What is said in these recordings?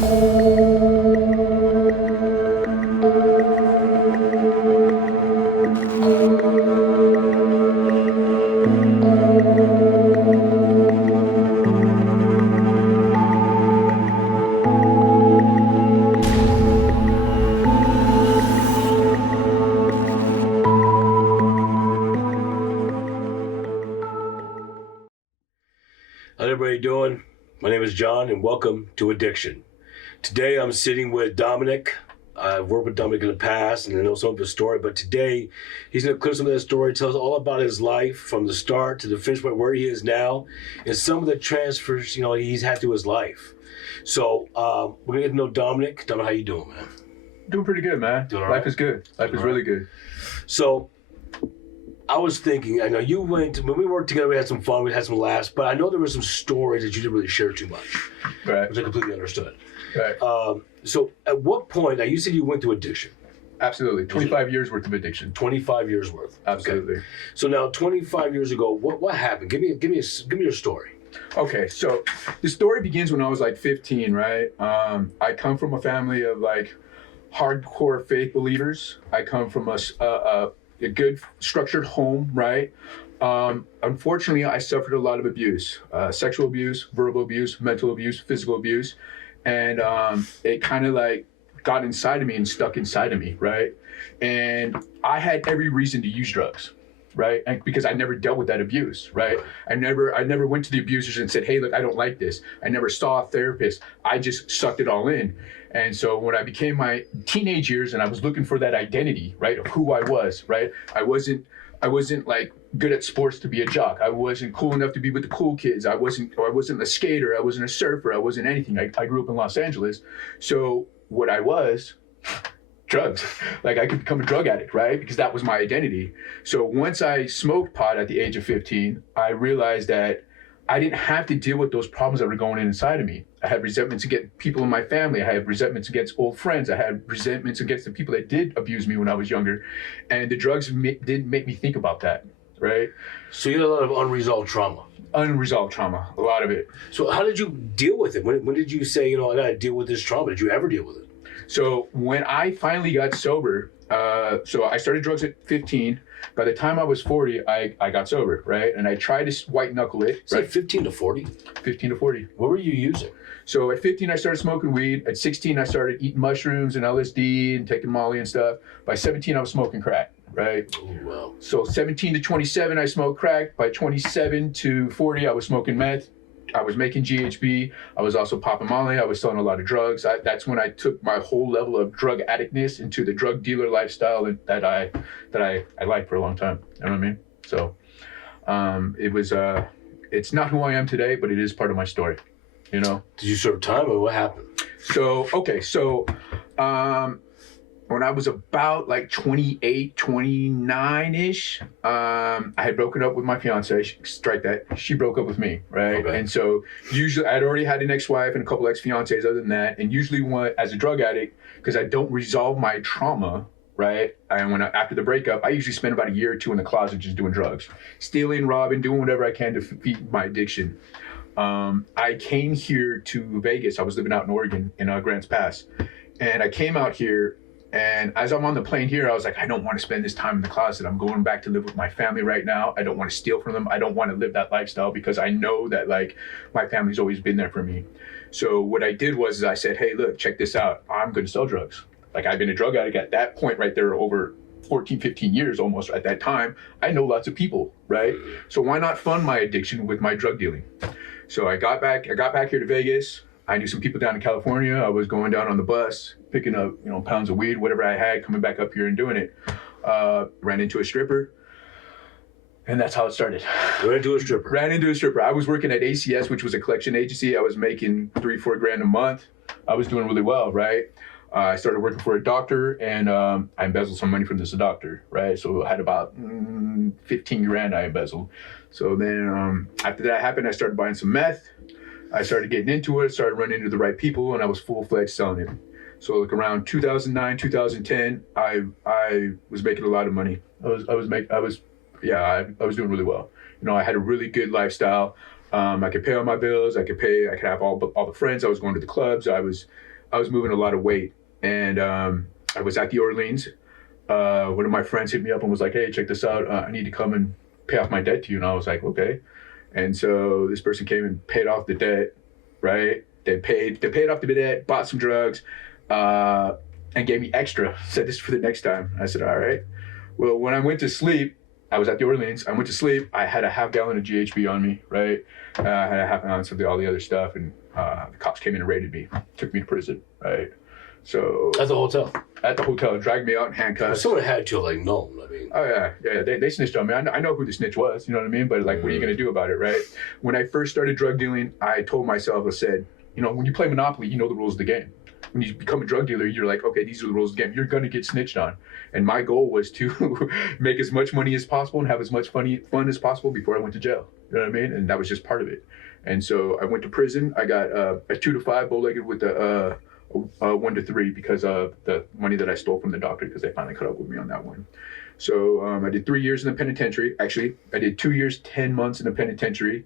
How's everybody doing? My name is John, and welcome to Addiction. Today, I'm sitting with Dominic. I've worked with Dominic in the past, and I know some of his story, but today, he's going to clear some of that story, tell us all about his life from the start to the finish point, where he is now, and some of the transfers, he's had through his life. So, we're going to get to know Dominic. Dominic, how you doing, man? Doing pretty good, man. Doing all Life right? is good. Life is really good. So, I was thinking, I know you when we worked together, we had some fun, we had some laughs, but I know there were some stories that you didn't really share too much, Right. which I completely understood. Right. So at what point, now you said you went through addiction, Absolutely. 25 years worth of addiction. 25 years worth. Absolutely. Okay. So now 25 years ago, what happened? Give me your story. Okay, so the story begins when I was like 15, right? I come from a family of like hardcore faith believers. I come from a good structured home, right? Unfortunately, I suffered a lot of abuse, sexual abuse, verbal abuse, mental abuse, physical abuse. And it kind of like got inside of me and stuck inside of me, right? And I had every reason to use drugs, right? And because I never dealt with that abuse, right? I never went to the abusers and said, hey, look, I don't like this. I never saw a therapist. I just sucked it all in. And so when I became my teenage years and I was looking for that identity, right, of who I was, right? I wasn't like good at sports to be a jock. I wasn't cool enough to be with the cool kids. I wasn't a skater. I wasn't a surfer. I wasn't anything. I grew up in Los Angeles. So what I was, drugs. Like I could become a drug addict, right? Because that was my identity. So once I smoked pot at the age of 15, I realized that I didn't have to deal with those problems that were going inside of me. I had resentments against people in my family. I had resentments against old friends. I had resentments against the people that did abuse me when I was younger. And the drugs didn't make me think about that, right? So you had a lot of unresolved trauma. Unresolved trauma, a lot of it. So how did you deal with it? When did you say, I got to deal with this trauma? Did you ever deal with it? So when I finally got sober, so I started drugs at 15. By the time I was 40, I got sober, right? And I tried to white knuckle it. It's like 15 to 40? 15 to 40. What were you using? So at 15, I started smoking weed. At 16, I started eating mushrooms and LSD and taking Molly and stuff. By 17, I was smoking crack, right? Oh, wow. So 17 to 27, I smoked crack. By 27 to 40, I was smoking meth. I was making GHB. I was also popping Molly. I was selling a lot of drugs. That's when I took my whole level of drug addictness into the drug dealer lifestyle that I liked for a long time. You know what I mean? So it was, it's not who I am today, but it is part of my story, Did you serve time or what happened? So, okay. So when I was about like 28, 29-ish, I had broken up with my fiance. Strike that. She broke up with me, right? Okay. And so usually I'd already had an ex-wife and a couple ex-fiancés other than that. And usually as a drug addict, because I don't resolve my trauma, right? After the breakup, I usually spend about a year or two in the closet just doing drugs, stealing, robbing, doing whatever I can to feed my addiction. I came here to Vegas. I was living out in Oregon in Grants Pass. And I came out here, and as I'm on the plane here, I was like, I don't want to spend this time in the closet. I'm going back to live with my family right now. I don't want to steal from them. I don't want to live that lifestyle because I know that like my family's always been there for me. So what I did was I said, hey, look, check this out. I'm going to sell drugs. Like I've been a drug addict at that point right there over 14, 15 years almost at that time. I know lots of people, right? So why not fund my addiction with my drug dealing? So I got back here to Vegas. I knew some people down in California. I was going down on the bus, picking up, pounds of weed, whatever I had, coming back up here and doing it. Ran into a stripper. And that's how it started. Ran into a stripper. Ran into a stripper. I was working at ACS, which was a collection agency. I was making $3-4 grand a month. I was doing really well, right? I started working for a doctor, and I embezzled some money from this doctor, right? So I had about 15 grand I embezzled. So then after that happened, I started buying some meth. I started getting into it, started running into the right people, and I was full-fledged selling it. So like around 2009, 2010, I was making a lot of money. I was doing really well. I had a really good lifestyle. I could pay all my bills. I could have all the friends. I was going to the clubs. I was moving a lot of weight. And I was at the Orleans. One of my friends hit me up and was like, "Hey, check this out. I need to come and pay off my debt to you." And I was like, "Okay." And so this person came and paid off the debt, right? They paid off the debt, bought some drugs, and gave me extra. Said, "This is for the next time." I said, "All right." Well, when I went to sleep, I was at the Orleans. I went to sleep. I had a half gallon of GHB on me, right? I had a half ounce of all the other stuff, and the cops came in and raided me, took me to prison, right? So At the hotel. at the hotel, dragged me out in handcuffs. Someone had to like known. I mean, Oh yeah. They snitched on me. I know who the snitch was. You know what I mean? But like, what are you gonna do about it, right? When I first started drug dealing, I told myself, I said, when you play Monopoly, you know the rules of the game. When you become a drug dealer, you're like, okay, these are the rules of the game. You're gonna get snitched on. And my goal was to make as much money as possible and have as much fun as possible before I went to jail. You know what I mean? And that was just part of it. And so I went to prison. I got a 2 to 5 bow-legged with a 1 to 3 because of the money that I stole from the doctor, because they finally caught up with me on that one. So I did 3 years in the penitentiary. Actually, I did 2 years, 10 months in the penitentiary,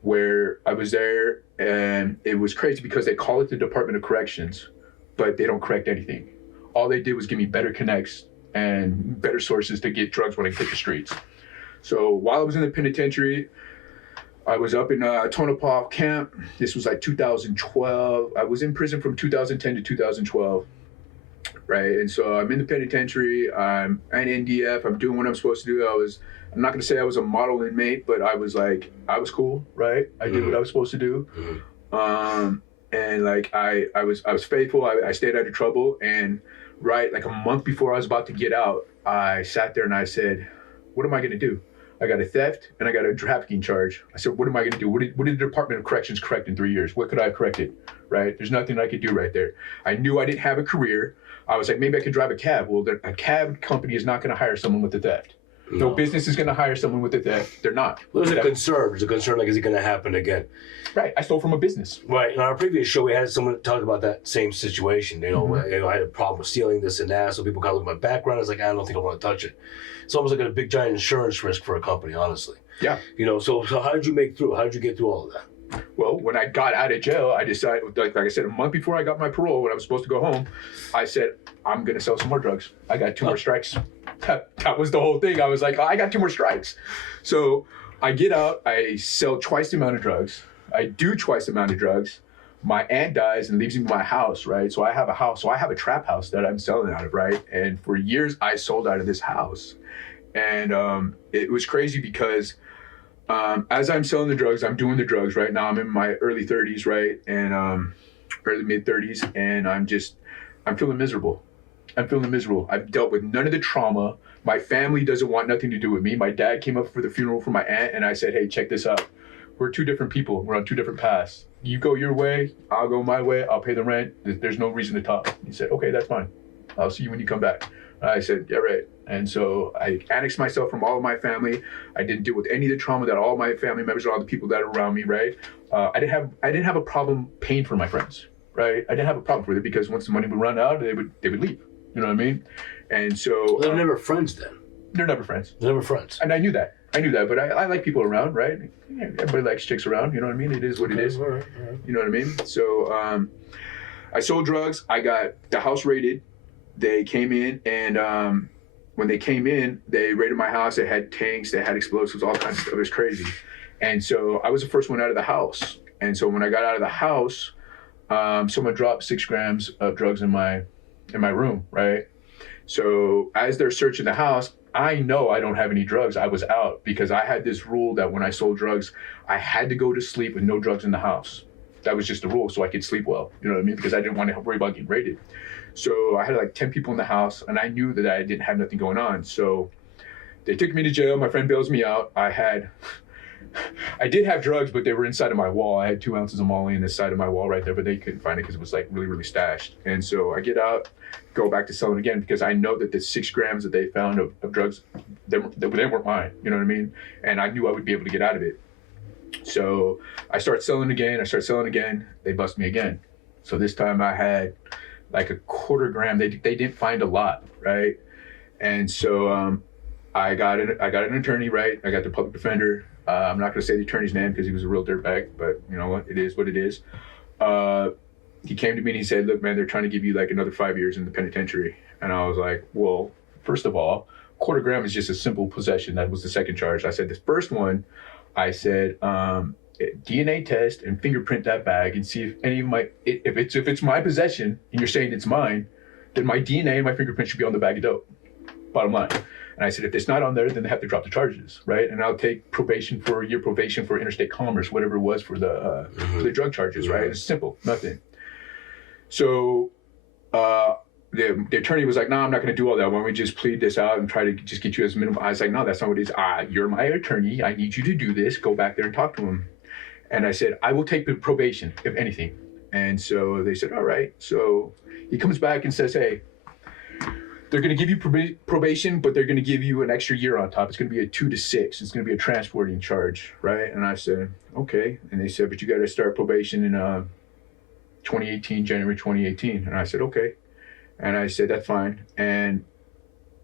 where I was there, and it was crazy because they call it the Department of Corrections, but they don't correct anything. All they did was give me better connects and better sources to get drugs when I hit the streets. So while I was in the penitentiary, I was up in Tonopah camp. This was like 2012. I was in prison from 2010 to 2012, right? And so I'm in the penitentiary. I'm an NDF. I'm doing what I'm supposed to do. I'm not going to say I was a model inmate, but I was cool, right? I did what I was supposed to do. And like I was faithful. I stayed out of trouble. And right, like a month before I was about to get out, I sat there and I said, what am I going to do? I got a theft and I got a trafficking charge. I said, what am I going to do? What did the Department of Corrections correct in 3 years? What could I have corrected, right? There's nothing I could do right there. I knew I didn't have a career. I was like, maybe I could drive a cab. Well, a cab company is not going to hire someone with a theft. No business is going to hire someone with a theft. They're not. Well, there's a concern. There's a concern, like, is it going to happen again? Right. I stole from a business. Right. In our previous show, we had someone talk about that same situation. I had a problem with stealing this and that, so people kind of look at my background. I was like, I don't think I want to touch it. It's almost like a big giant insurance risk for a company, honestly. Yeah. So how did you make through? How did you get through all of that? Well, when I got out of jail, I decided, like I said, a month before I got my parole, when I was supposed to go home, I said, I'm going to sell some more drugs. I got 2 more strikes. That was the whole thing. I was like, I got 2 more strikes. So I get out, I sell twice the amount of drugs. I do twice the amount of drugs. My aunt dies and leaves me my house, right? So I have a house. So I have a trap house that I'm selling out of, right? And for years, I sold out of this house. And it was crazy because as I'm selling the drugs, I'm doing the drugs right now. I'm in my early 30s, right? And early mid 30s. And I'm feeling miserable. I've dealt with none of the trauma. My family doesn't want nothing to do with me. My dad came up for the funeral for my aunt, and I said, hey, check this out. We're 2 different people. We're on 2 different paths. You go your way, I'll go my way. I'll pay the rent. There's no reason to talk. He said, okay, that's fine. I'll see you when you come back. I said, yeah, right. And so I annexed myself from all of my family. I didn't deal with any of the trauma that all my family members or all the people that are around me, right? I didn't have a problem paying for my friends, right? I didn't have a problem with it because once the money would run out, they would leave. You know what I mean? And so Well, they're never friends then. They're never friends. They're never friends. And I knew that, but I like people around, right? Everybody likes chicks around, you know what I mean? It is what it is. All right. You know what I mean? So I sold drugs. I got the house raided. They came in, and when they came in, they raided my house. They had tanks, they had explosives, all kinds of stuff. It was crazy. And so I was the first one out of the house. And so when I got out of the house, someone dropped 6 grams of drugs in my room, right? So as they're searching the house, I know I don't have any drugs. I was out because I had this rule that when I sold drugs, I had to go to sleep with no drugs in the house. That was just the rule, so I could sleep well. You know what I mean? Because I didn't want to worry about getting raided. So I had like 10 people in the house, and I knew that I didn't have nothing going on. So they took me to jail. My friend bails me out. I did have drugs, but they were inside of my wall. I had 2 ounces of Molly in the side of my wall right there, but they couldn't find it because it was like really, really stashed. And so I get out, go back to selling again because I know that the 6 grams that they found of drugs, they weren't mine. You know what I mean? And I knew I would be able to get out of it. So I start selling again. They bust me again. So this time I had like a 1/4 gram. They didn't find a lot, right? And so I got an attorney, right? I got the public defender. I'm not going to say the attorney's name because he was a real dirtbag, but you know what? It is what it is. He came to me and he said, look, man, they're trying to give you like another 5 years in the penitentiary. And I was like, well, first of all, quarter gram is just a simple possession. That was the second charge. I said, the first one, I said, DNA test and fingerprint that bag and see if any of my, if it's my possession and you're saying it's mine, then my DNA and my fingerprint should be on the bag of dope. Bottom line. And I said, if it's not on there, then they have to drop the charges, right? And I'll take probation for interstate commerce, whatever it was for the drug charges, right? It's simple, nothing. So the attorney was like, no, I'm not going to do all that. Why don't we just plead this out and try to just get you as minimum? I was like, no, that's not what it is. You're my attorney. I need you to do this. Go back there and talk to him. And I said, I will take the probation, if anything. And so they said, all right. So he comes back and says, hey, they're going to give you probation, but they're going to give you an extra year on top. It's going to be a 2 to 6. It's going to be a transporting charge, right? And I said, okay. And they said, but you got to start probation in 2018, January 2018. And I said, okay. And I said, that's fine. And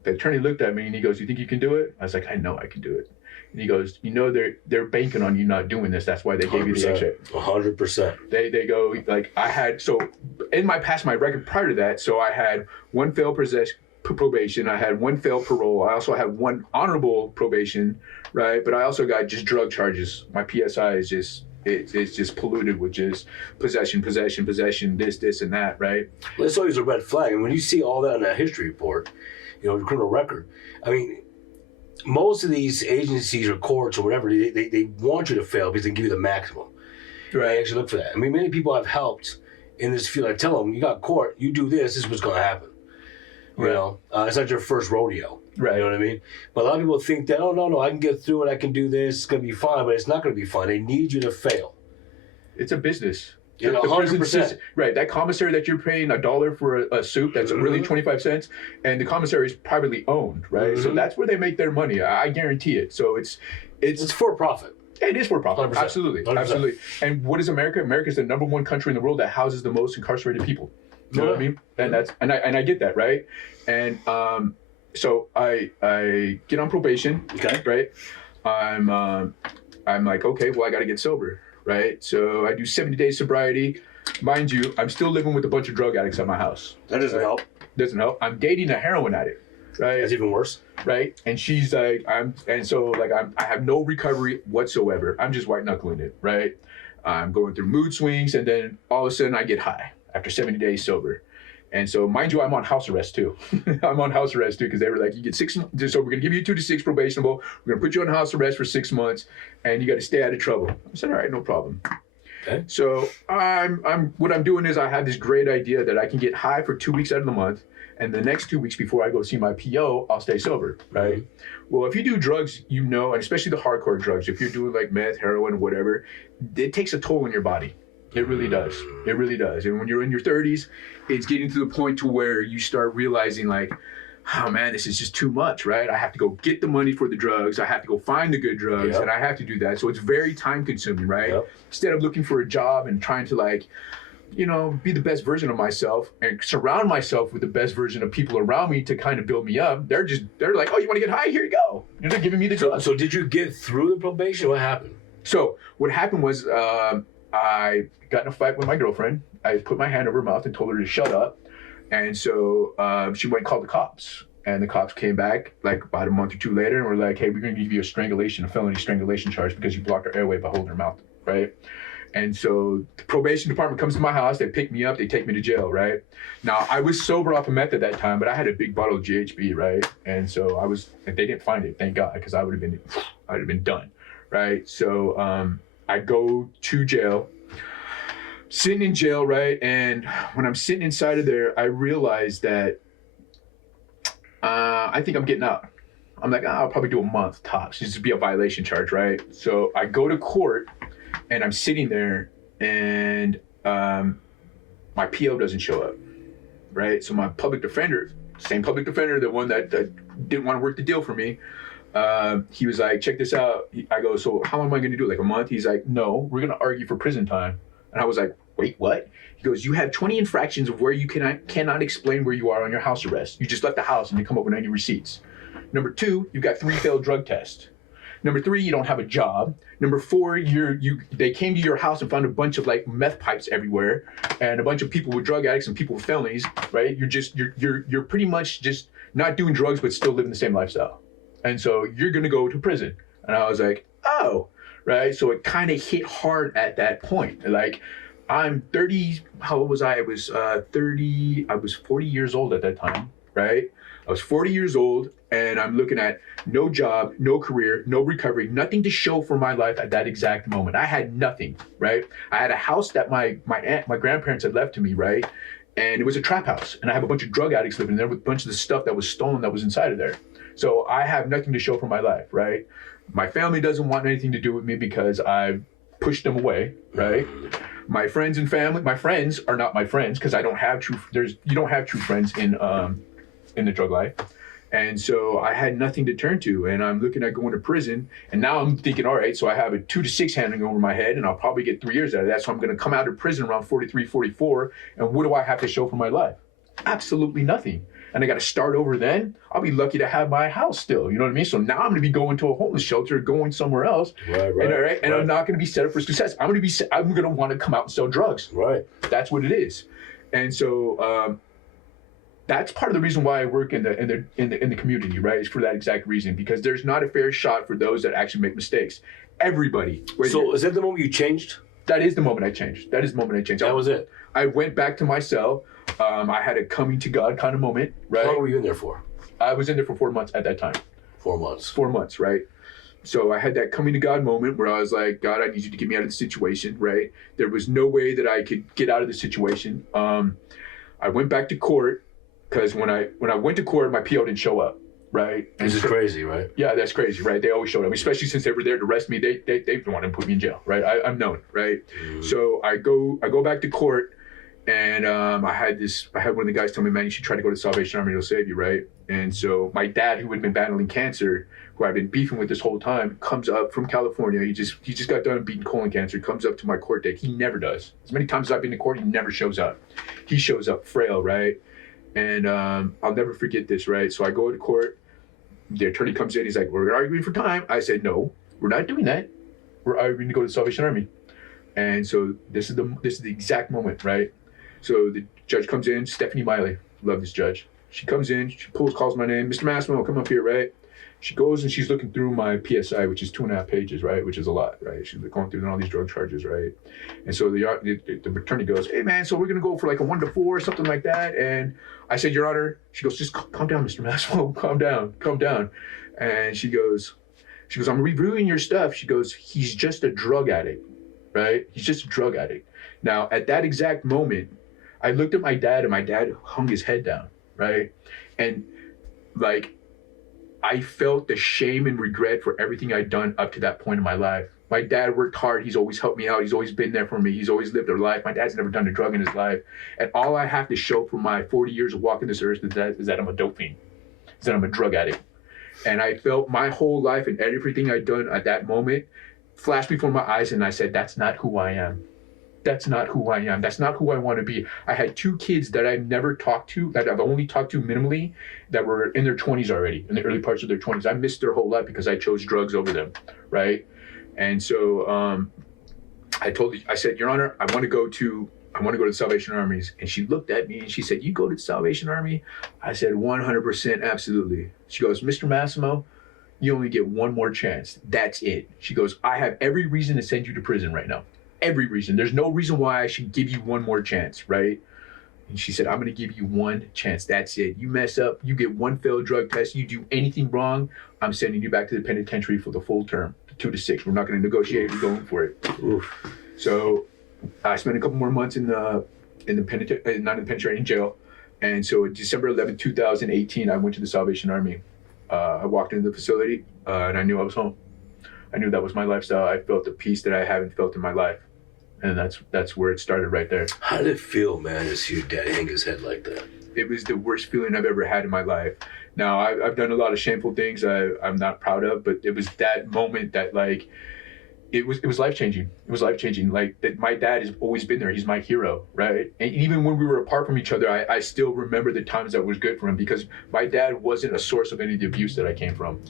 the attorney looked at me and he goes, you think you can do it? I was like, I know I can do it. And he goes, you know, they're banking on you not doing this. That's why they gave you the extra. 100%. They go, like, I had, so in my past, my record prior to that, so I had 1 failed probation. I had 1 failed parole. I also had 1 honorable probation, right? But I also got just drug charges. My PSI is just, it's just polluted with just possession, this, and that, right? Well, it's always a red flag. And when you see all that in that history report, you know, the criminal record, I mean, most of these agencies or courts or whatever, they want you to fail because they give you the maximum. Right. They actually look for that. I mean, many people I've helped in this field, I tell them, you got court, you do this is what's going to happen. You know, it's not your first rodeo. Right. You know what I mean? But a lot of people think that, oh, no, I can get through it, I can do this, it's going to be fine, but it's not going to be fine. They need you to fail. It's a business. You know, 100%. Right, that commissary that you're paying $1 for a soup that's really 25 cents, and the commissary is privately owned, right? So that's where they make their money. I guarantee it. So it's for profit. It is for profit. 100%. Absolutely, 100%. absolutely. And what is America? America is the #1 country in the world that houses the most incarcerated people. You know what I mean? And that's and I get that, right? And so I get on probation. Okay. Right. I'm like, okay, well, I got to get sober. Right, so I do 70 days sobriety. Mind you, I'm still living with a bunch of drug addicts at my house. That doesn't help. Doesn't help. I'm dating a heroin addict, right? That's even worse. Right, and she's like, I have no recovery whatsoever. I'm just white knuckling it, right? I'm going through mood swings, and then all of a sudden I get high after 70 days sober. And so, mind you, I'm on house arrest too. I'm on house arrest too because they were like, you get 6 months. So we're gonna give you 2 to 6 probationable. We're gonna put you on house arrest for 6 months, and you got to stay out of trouble. I said, all right, no problem. Okay. So what I'm doing is I have this great idea that I can get high for 2 weeks out of the month, and the next 2 weeks before I go see my PO, I'll stay sober, right? Mm-hmm. Well, if you do drugs, you know, and especially the hardcore drugs, if you're doing like meth, heroin, whatever, it takes a toll on your body. It really does. It really does. And when you're in your 30s, it's getting to the point to where you start realizing like, oh man, this is just too much, right? I have to go get the money for the drugs. I have to go find the good drugs, and I have to do that. So it's very time consuming, right? Yep. Instead of looking for a job and trying to like, you know, be the best version of myself and surround myself with the best version of people around me to kind of build me up, they're like, oh, you want to get high? Here you go. And they're giving me the drugs. So did you get through the probation? What happened? So what happened was I got in a fight with my girlfriend. I put my hand over her mouth and told her to shut up. And so she went and called the cops. And the cops came back like about a month or 2 later and were like, hey, we're going to give you a felony strangulation charge because you blocked her airway by holding her mouth, right? And so the probation department comes to my house. They pick me up. They take me to jail, right? Now, I was sober off of meth at that time, but I had a big bottle of GHB, right? And so they didn't find it, thank God, because I would have been done, right? So I go to jail. Sitting in jail, right? And when I'm sitting inside of there, I realize that I think I'm getting out. I'm like, I'll probably do a month tops. Just to be a violation charge, right? So I go to court and I'm sitting there and my PO doesn't show up, right? So my public defender, same public defender, the one that didn't want to work the deal for me, he was like, check this out. I go, so how long am I going to do? Like a month? He's like, no, we're going to argue for prison time. And I was like, wait, what? He goes, you have 20 infractions of where you cannot explain where you are on your house arrest. You just left the house and you come up with any receipts. Number 2, you've got 3 failed drug tests. Number 3, you don't have a job. Number 4, they came to your house and found a bunch of like meth pipes everywhere, and a bunch of people with drug addicts and people with felonies, right? You're pretty much just not doing drugs but still living the same lifestyle, and so you're gonna go to prison. And I was like, oh, right. So it kind of hit hard at that point. Like, I'm 30. How old was I? I was 30. I was 40 years old at that time, right? I was 40 years old, and I'm looking at no job, no career, no recovery, nothing to show for my life at that exact moment. I had nothing, right? I had a house that my grandparents had left to me, right? And it was a trap house, and I have a bunch of drug addicts living there with a bunch of the stuff that was stolen that was inside of there. So I have nothing to show for my life, right? My family doesn't want anything to do with me because I pushed them away, right? My friends are not my friends because I don't have you don't have true friends in the drug life. And so I had nothing to turn to, and I'm looking at going to prison, and now I'm thinking, all right, so I have a 2 to 6 hanging over my head, and I'll probably get 3 years out of that, so I'm going to come out of prison around 43, 44, and what do I have to show for my life? Absolutely nothing. And I got to start over then. I'll be lucky to have my house still, you know what I mean? So now I'm going to be going to a homeless shelter, going somewhere else, and I'm not going to be set up for success. I'm going to want to come out and sell drugs. Right. That's what it is. And so that's part of the reason why I work in the community, right? Is for that exact reason, because there's not a fair shot for those that actually make mistakes. Everybody. So is that the moment you changed? That is the moment I changed. That was it. I went back to my cell. I had a coming to God kind of moment, right? How long were you in there for? I was in there for 4 months at that time. 4 months. 4 months, right? So I had that coming to God moment where I was like, God, I need you to get me out of the situation, right? There was no way that I could get out of the situation. I went back to court because when I went to court, my PO didn't show up, right? This is crazy, right? Yeah, that's crazy, right? They always showed up, especially since they were there to arrest me. They wanted to put me in jail, right? I'm known, right? So I go back to court. And I had one of the guys tell me, man, you should try to go to Salvation Army, it'll save you, right? And so my dad, who had been battling cancer, who I've been beefing with this whole time, comes up from California. He just got done beating colon cancer, comes up to my court date. He never does. As many times as I've been to court, he never shows up. He shows up frail, right? And I'll never forget this, right? So I go to court. The attorney comes in. He's like, we're arguing for time. I said, no, we're not doing that. We're arguing to go to Salvation Army. And so this is the exact moment, right? So the judge comes in, Stephanie Miley. Love this judge. She comes in, she calls my name. Mr. Massimo, come up here, right? She goes and she's looking through my PSI, which is 2.5 pages, right? Which is a lot, right? She's going through all these drug charges, right? And so the attorney goes, hey, man, so we're going to go for like a 1 to 4, something like that. And I said, Your Honor, she goes, just calm down, Mr. Massimo, calm down. And she goes, I'm reviewing your stuff. She goes, he's just a drug addict, right? He's just a drug addict. Now, at that exact moment, I looked at my dad, and my dad hung his head down, right? And like, I felt the shame and regret for everything I'd done up to that point in my life. My dad worked hard. He's always helped me out. He's always been there for me. He's always lived a life. My dad's never done a drug in his life. And all I have to show for my 40 years of walking this earth is that I'm a dope fiend, is that I'm a drug addict. And I felt my whole life and everything I'd done at that moment flashed before my eyes, and I said, that's not who I am. That's not who I am. That's not who I want to be. I had 2 kids that I've never talked to, that I've only talked to minimally, that were in their 20s already, in the early parts of their 20s. I missed their whole life because I chose drugs over them, right? And so I said, Your Honor, I want to go to the Salvation Armies. And she looked at me and she said, you go to the Salvation Army? I said, 100%, absolutely. She goes, Mr. Massimo, you only get 1 more chance. That's it. She goes, I have every reason to send you to prison right now. Every reason. There's no reason why I should give you 1 more chance, right? And she said, I'm going to give you 1 chance. That's it. You mess up, you get 1 failed drug test, you do anything wrong, I'm sending you back to the penitentiary for the full term, 2 to 6. We're not going to negotiate. We're going for it. Oof. So I spent a couple more months in the penitentiary, not in the penitentiary, in jail. And so December 11, 2018, I went to the Salvation Army. I walked into the facility and I knew I was home. I knew that was my lifestyle. I felt the peace that I haven't felt in my life. And that's where it started right there. How did it feel, man, to see your dad hang his head like that? It was the worst feeling I've ever had in my life. Now, I've done a lot of shameful things I'm not proud of, but it was that moment that, like, it was life-changing. It was life-changing. Like, that my dad has always been there. He's my hero, right? And even when we were apart from each other, I still remember the times that was good for him because my dad wasn't a source of any of the abuse that I came from.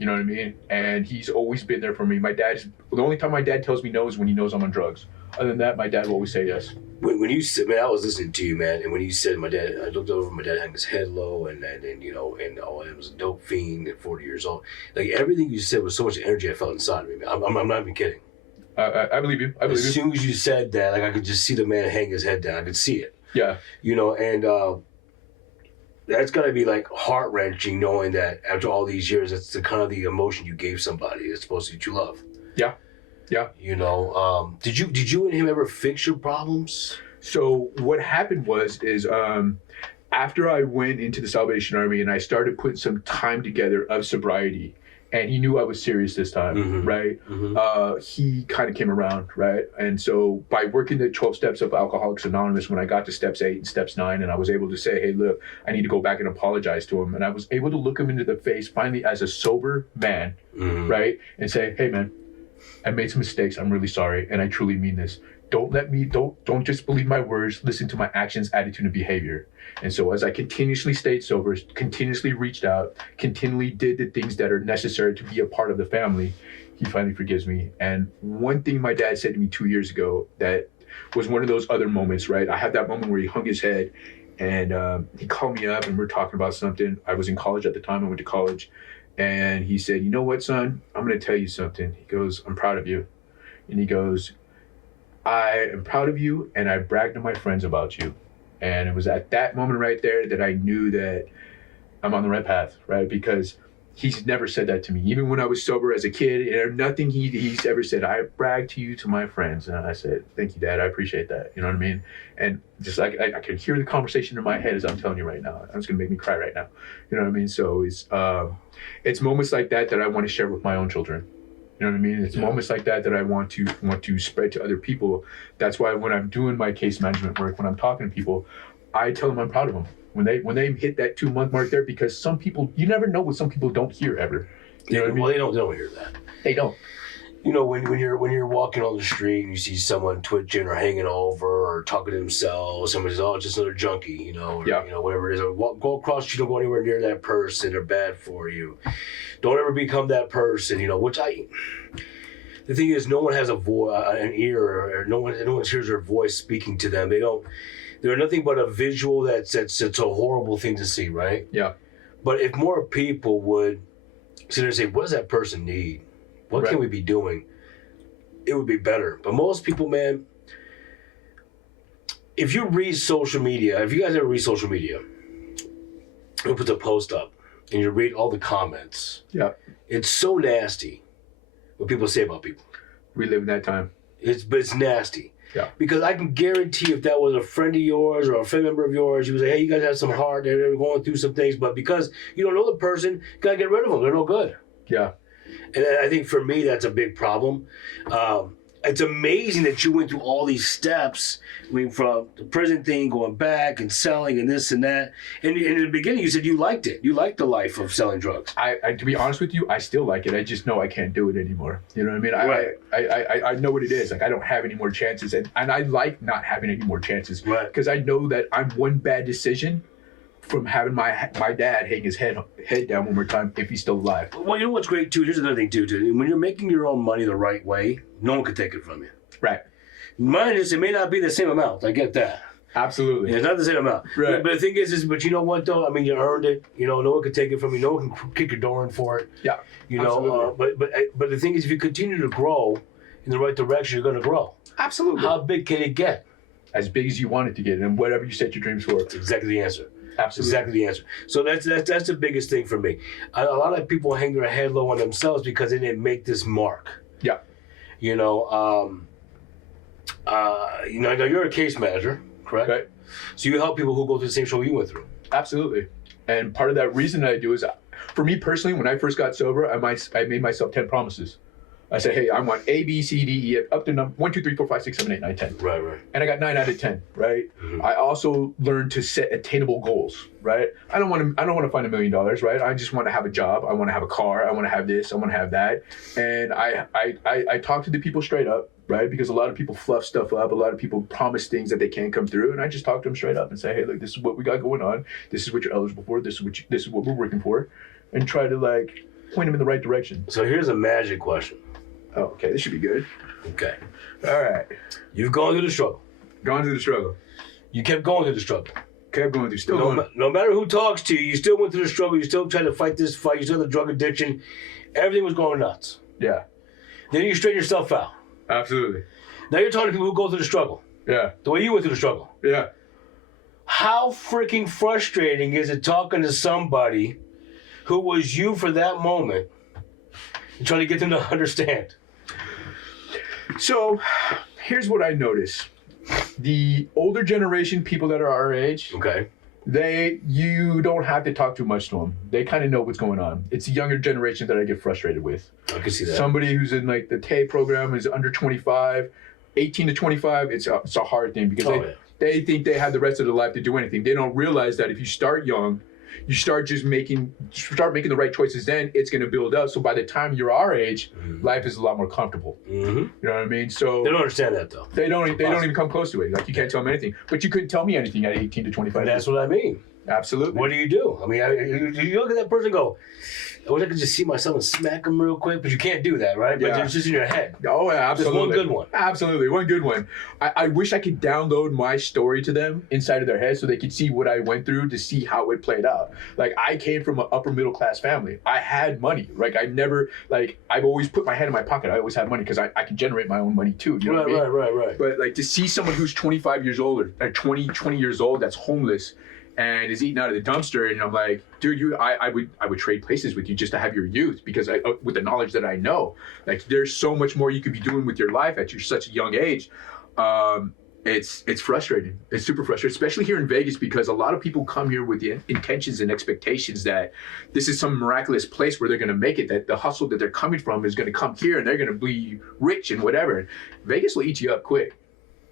You know what I mean? And he's always been there for me. The only time my dad tells me no is when he knows I'm on drugs. Other than that, my dad will always say yes. When you said, man, I was listening to you, man, and when you said my dad, I looked over, my dad had his head low, and it was a dope fiend at 40 years old. Like everything you said was so much energy I felt inside of me, man. I'm not even kidding. I believe you. As soon as you said that, like I could just see the man hang his head down. I could see it. Yeah. And that's gotta be like heart wrenching, knowing that after all these years, that's the kind of the emotion you gave somebody that's supposed to that you love. Yeah. Yeah. Did you and him ever fix your problems? So what happened is after I went into the Salvation Army and I started putting some time together of sobriety, and he knew I was serious this time, right? He kind of came around, right? And so by working the 12 steps of Alcoholics Anonymous, when I got to steps 8 and steps 9, and I was able to say, hey, look, I need to go back and apologize to him. And I was able to look him into the face finally as a sober man, right? And say, hey, man, I made some mistakes. I'm really sorry. And I truly mean this. Don't just believe my words. Listen to my actions, attitude, and behavior. And so as I continuously stayed sober, continuously reached out, continually did the things that are necessary to be a part of the family, he finally forgives me. And one thing my dad said to me 2 years ago that was one of those other moments, right? I had that moment where he hung his head and he called me up and we're talking about something. I was in college at the time. I went to college. And he said, you know what, son? I'm going to tell you something. He goes, I'm proud of you. And he goes, I am proud of you, and I bragged to my friends about you. And it was at that moment right there that I knew that I'm on the right path, right? Because he's never said that to me. Even when I was sober as a kid, and nothing he's ever said, I bragged to you to my friends. And I said, thank you, Dad. I appreciate that. You know what I mean? And just like I could hear the conversation in my head as I'm telling you right now. It's going to make me cry right now. You know what I mean? So it's moments like that I want to share with my own children. You know what I mean? It's moments like that I want to spread to other people. That's why when I'm doing my case management work, when I'm talking to people, I tell them I'm proud of them. When they hit that 2-month mark there, because some people, you never know what some people don't hear ever. You know what I mean? Well, they don't hear that. They don't. When you're walking on the street and you see someone twitching or hanging over or talking to themselves, somebody says, "Oh, it's just another junkie," or whatever it is. Or go across the street, don't go anywhere near that person. They're bad for you. Don't ever become that person. The thing is, no one has an ear, or no one hears their voice speaking to them. They're nothing but a visual that's a horrible thing to see, right? Yeah. But if more people would sit there and say, what does that person need? What can we be doing? It would be better. But most people, man, if you read social media, if you guys ever read social media, it puts a post up and you read all the comments. Yeah. It's so nasty what people say about people. We live in that time. But it's nasty. Yeah. Because I can guarantee if that was a friend of yours or a family member of yours, you would say, hey, you guys have some heart, they're going through some things, but because you don't know the person, you gotta get rid of them. They're no good. Yeah. And I think for me, that's a big problem. It's amazing that you went through all these steps, from the prison thing, going back and selling and this and that. And in the beginning, you said you liked it. You liked the life of selling drugs. I to be honest with you, I still like it. I just know I can't do it anymore. You know what I mean? Right. I know what it is. Like, I don't have any more chances. And I like not having any more chances. Right. Because I know that I'm one bad decision from having my dad hang his head down one more time if he's still alive. Well, you know what's great, too? Here's another thing, too. When you're making your own money the right way, no one can take it from you. Right. Mine is, it may not be the same amount. I get that. Absolutely. It's not the same amount. Right. But the thing is, but you know what, though? I mean, you earned it. No one can take it from you. No one can kick your door in for it. Yeah. But the thing is, if you continue to grow in the right direction, you're going to grow. Absolutely. How big can it get? As big as you want it to get, and whatever you set your dreams for. That's exactly the answer. Absolutely. Exactly the answer. So that's the biggest thing for me. A lot of people hang their head low on themselves because they didn't make this mark. Yeah. Now you're a case manager, correct? Right. So you help people who go through the same struggle you went through. Absolutely. And part of that reason that I do is, for me personally, when I first got sober, I made myself 10 promises. I said, hey, I want A, B, C, D, E, up to number 1, 2, 3, 4, 5, 6, 7, 8, 9, 10. Right. And I got 9 out of 10, right? Mm-hmm. I also learned to set attainable goals, right? I don't want to find $1 million, right? I just want to have a job. I want to have a car. I want to have this. I want to have that. And I talk to the people straight up, right? Because a lot of people fluff stuff up. A lot of people promise things that they can't come through. And I just talk to them straight up and say, hey, look, this is what we got going on. This is what you're eligible for. This is what we're working for. And try to point them in the right direction. So here's a magic question. Oh, okay, this should be good. Okay. All right. You've gone through the struggle. Gone through the struggle. You kept going through the struggle. Kept going through. Still going. No matter who talks to you, you still went through the struggle. You still tried to fight this fight. You still had the drug addiction. Everything was going nuts. Yeah. Then you straighten yourself out. Absolutely. Now you're talking to people who go through the struggle. Yeah. The way you went through the struggle. Yeah. How freaking frustrating is it talking to somebody who was you for that moment and trying to get them to understand? So, here's what I notice. The older generation, people that are our age, Okay. you don't have to talk too much to them. They kind of know what's going on. It's the younger generation that I get frustrated with. I can see that. Somebody who's in like the TAY program is under 25, 18 to 25. It's a hard thing because they think they have the rest of their life to do anything. They don't realize that if you start young, you start making the right choices, then it's going to build up. So by the time you're our age, life is a lot more comfortable. Mm-hmm. You know what I mean? So They don't understand that though. they don't even come close to it. Like you can't tell them anything. But you couldn't tell me anything at 18 to 25. That's what I mean. Absolutely. What do you do? I mean, you look at that person and go, I wish I could just see myself and smack them real quick, but you can't do that, right? But Yeah. it's just in your head. Oh, yeah, absolutely. Just one good one. Absolutely, one good one. I wish I could download my story to them inside of their head so they could see what I went through to see how it played out. Like, I came from an upper middle class family. I had money. Like, I've always put my hand in my pocket. I always had money because I can generate my own money too. You know what I mean? Right. But, like, to see someone who's 25 years old or 20 years old that's homeless and is eating out of the dumpster, and I'm like, dude, I would trade places with you just to have your youth because with the knowledge that I know, like there's so much more you could be doing with your life at such a young age. It's frustrating. It's super frustrating, especially here in Vegas because a lot of people come here with the intentions and expectations that this is some miraculous place where they're going to make it, that the hustle that they're coming from is going to come here and they're going to be rich and whatever. Vegas will eat you up quick.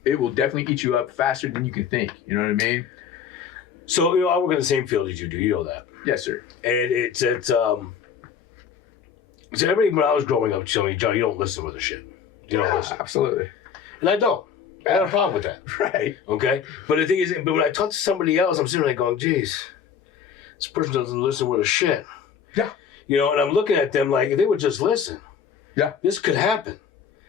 It will definitely eat you up faster than you can think. You know what I mean? So, I work in the same field as you do. You know that. Yes, sir. And so everybody, when I was growing up, told me, John, you don't listen to the shit. You don't listen. Absolutely. And I don't. I have a problem with that. Right. Okay? But the thing is, when I talk to somebody else, I'm sitting there going, geez, this person doesn't listen with a shit. Yeah. And I'm looking at them like, if they would just listen, yeah, this could happen.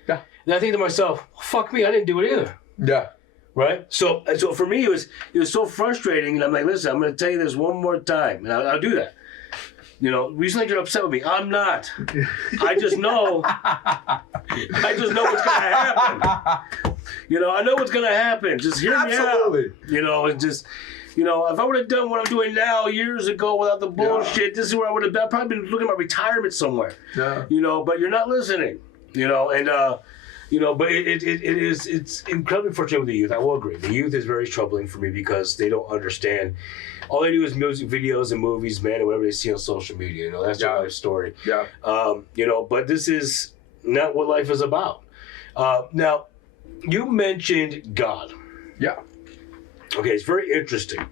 Yeah. And I think to myself, well, fuck me, I didn't do it either. Yeah. Right? So for me, it was so frustrating. And I'm like, listen, I'm going to tell you this one more time. And I'll do that. Recently you're upset with me. I'm not. I just know. I just know what's going to happen. I know what's going to happen. Just hear me out. And just, if I would have done what I'm doing now years ago without the bullshit, this is where I would have been. I've probably been looking at my retirement somewhere. Yeah. But you're not listening. But it's incredibly frustrating with the youth. I will agree. The youth is very troubling for me because they don't understand. All they do is music videos and movies, man, and whatever they see on social media. That's their life story. Yeah. But this is not what life is about. Now, you mentioned God. Yeah. Okay, it's very interesting.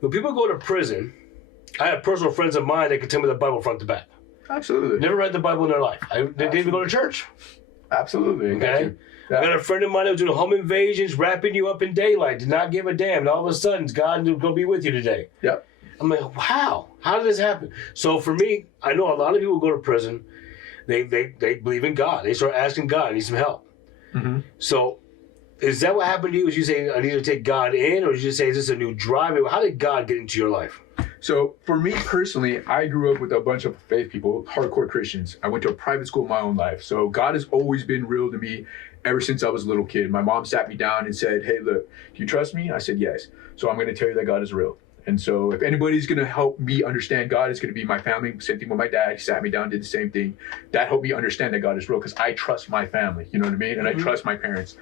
When people go to prison, I have personal friends of mine that can tell me the Bible front to back. Absolutely. Never read the Bible in their life. They didn't even go to church. Absolutely. Okay. I got a friend of mine that was doing home invasions, wrapping you up in daylight, did not give a damn. And all of a sudden, God is going to be with you today. Yep. I'm like, wow, how did this happen? So for me, I know a lot of people go to prison. They believe in God. They start asking God, I need some help. Mm-hmm. So is that what happened to you? Was you saying, I need to take God in? Or did you say, is this a new drive? How did God get into your life? So for me personally, I grew up with a bunch of faith people, hardcore Christians. I went to a private school my own life. So God has always been real to me ever since I was a little kid. My mom sat me down and said, hey, look, do you trust me? I said, yes. So I'm going to tell you that God is real. And so if anybody's going to help me understand God, it's going to be my family. Same thing with my dad. He sat me down, did the same thing. That helped me understand that God is real because I trust my family. You know what I mean? And I trust my parents.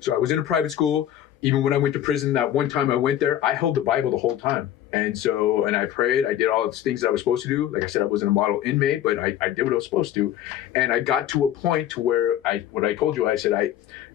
So I was in a private school. Even when I went to prison, that one time I went there, I held the Bible the whole time. And I prayed. I did all the things that I was supposed to do. Like I said, I wasn't a model inmate, but I did what I was supposed to. And I got to a point to where what I told you, I said,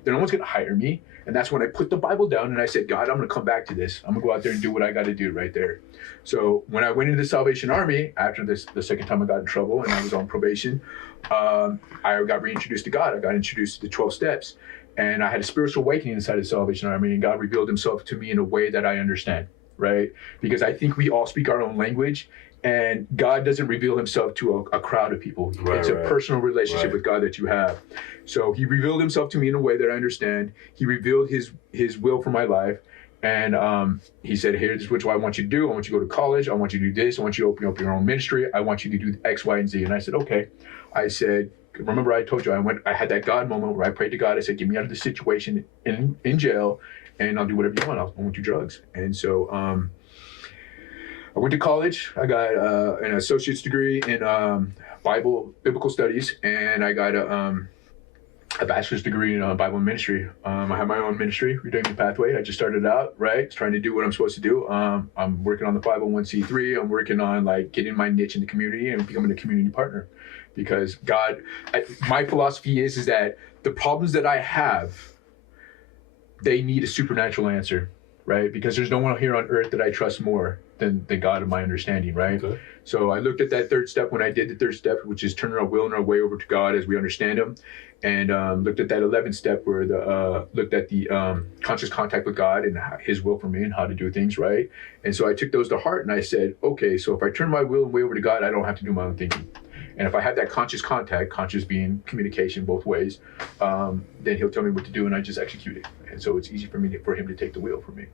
no one's going to hire me. And that's when I put the Bible down and I said, God, I'm going to come back to this. I'm going to go out there and do what I got to do right there. So when I went into the Salvation Army, after the second time I got in trouble and I was on probation, I got reintroduced to God. I got introduced to the 12 steps. And I had a spiritual awakening inside the Salvation Army, and God revealed himself to me in a way that I understand. right? Because I think we all speak our own language, and God doesn't reveal himself to a crowd of people. It's a personal relationship with God that you have. So he revealed himself to me in a way that I understand. He revealed his will for my life. And he said, here's what I want you to do. I want you to go to college. I want you to do this. I want you to open up your own ministry. I want you to do X, Y, and Z. And I said, okay. I said, remember I told you I had that God moment where I prayed to God. I said, get me out of this situation in jail, and I'll do whatever you want. I won't do drugs. And so I went to college. I got an associate's degree in biblical studies, and I got a bachelor's degree in Bible ministry. I have my own ministry, Redeeming Pathway. I just started out, right? Trying to do what I'm supposed to do. I'm working on the 501c3. I'm working on like getting my niche in the community and becoming a community partner, because my philosophy is that the problems that I have, they need a supernatural answer, right? Because there's no one here on earth that I trust more than the God of my understanding, right? Okay. So I looked at that third step when I did the third step, which is turning our will and our way over to God as we understand him. And looked at that 11th step where looked at the conscious contact with God and his will for me and how to do things, right? And so I took those to heart and I said, okay, so if I turn my will and way over to God, I don't have to do my own thinking. And if I have that conscious contact, conscious being communication both ways, then he'll tell me what to do and I just execute it. And so it's easy for him to take the wheel for me.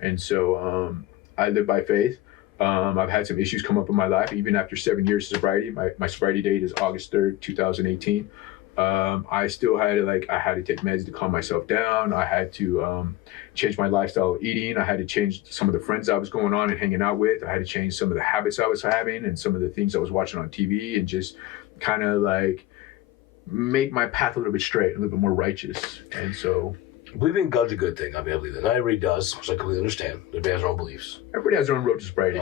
And so I live by faith. I've had some issues come up in my life, even after 7 years of sobriety. My sobriety date is August 3rd, 2018. I still had I had to take meds to calm myself down. I had to change my lifestyle of eating. I had to change some of the friends I was going on and hanging out with. I had to change some of the habits I was having and some of the things I was watching on TV, and just kind of like make my path a little bit straight, a little bit more righteous. And so believing in God's a good thing. I mean, I believe that. Not everybody does, which I completely understand. Everybody has their own beliefs. Everybody has their own road to sobriety.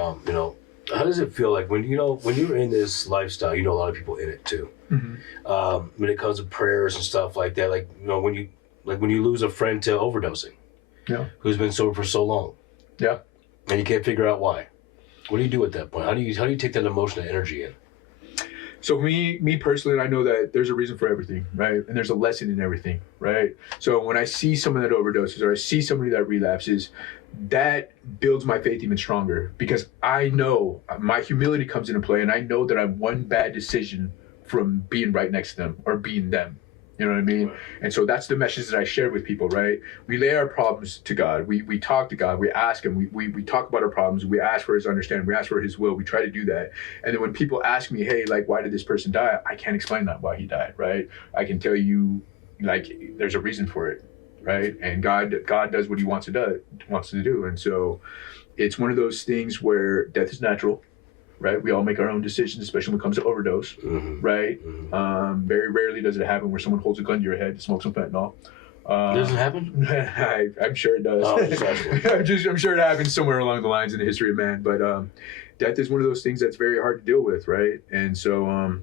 How does it feel like when you're in this lifestyle? A lot of people in it too. Mm-hmm. When it comes to prayers and stuff like that, when you lose a friend to overdosing, who's been sober for so long, and you can't figure out why. What do you do at that point? How do you take that emotional energy in? So me personally, I know that there's a reason for everything, right? And there's a lesson in everything, right? So when I see someone that overdoses or I see somebody that relapses, that builds my faith even stronger, because I know my humility comes into play, and I know that I'm one bad decision from being right next to them or being them. You know what I mean? Right. And so that's the message that I share with people, right? We lay our problems to God. We talk to God. We ask him. We talk about our problems. We ask for his understanding. We ask for his will. We try to do that. And then when people ask me, hey, why did this person die? I can't explain that, why he died, right? I can tell you, there's a reason for it, right? And God does what he wants to do. And so it's one of those things where death is natural. Right, we all make our own decisions, especially when it comes to overdose. Mm-hmm. Right, mm-hmm. Very rarely does it happen where someone holds a gun to your head to smoke some fentanyl. Does it happen? I'm sure it does. I'm sure it happens somewhere along the lines in the history of man. But death is one of those things that's very hard to deal with, right? And so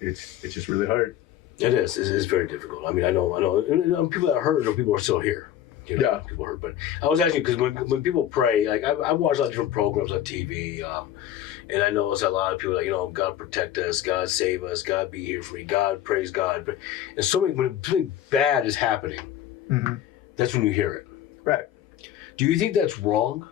it's just really hard. It is. It's very difficult. I mean, I know. People that are hurt or people are still here. People hurt. But I was asking because when people pray, I watch a lot of different programs on TV, and I notice a lot of people God protect us, God save us, God be here for me, God praise God. And so when something bad is happening, mm-hmm. that's when you hear it. Right. Do you think that's wrong?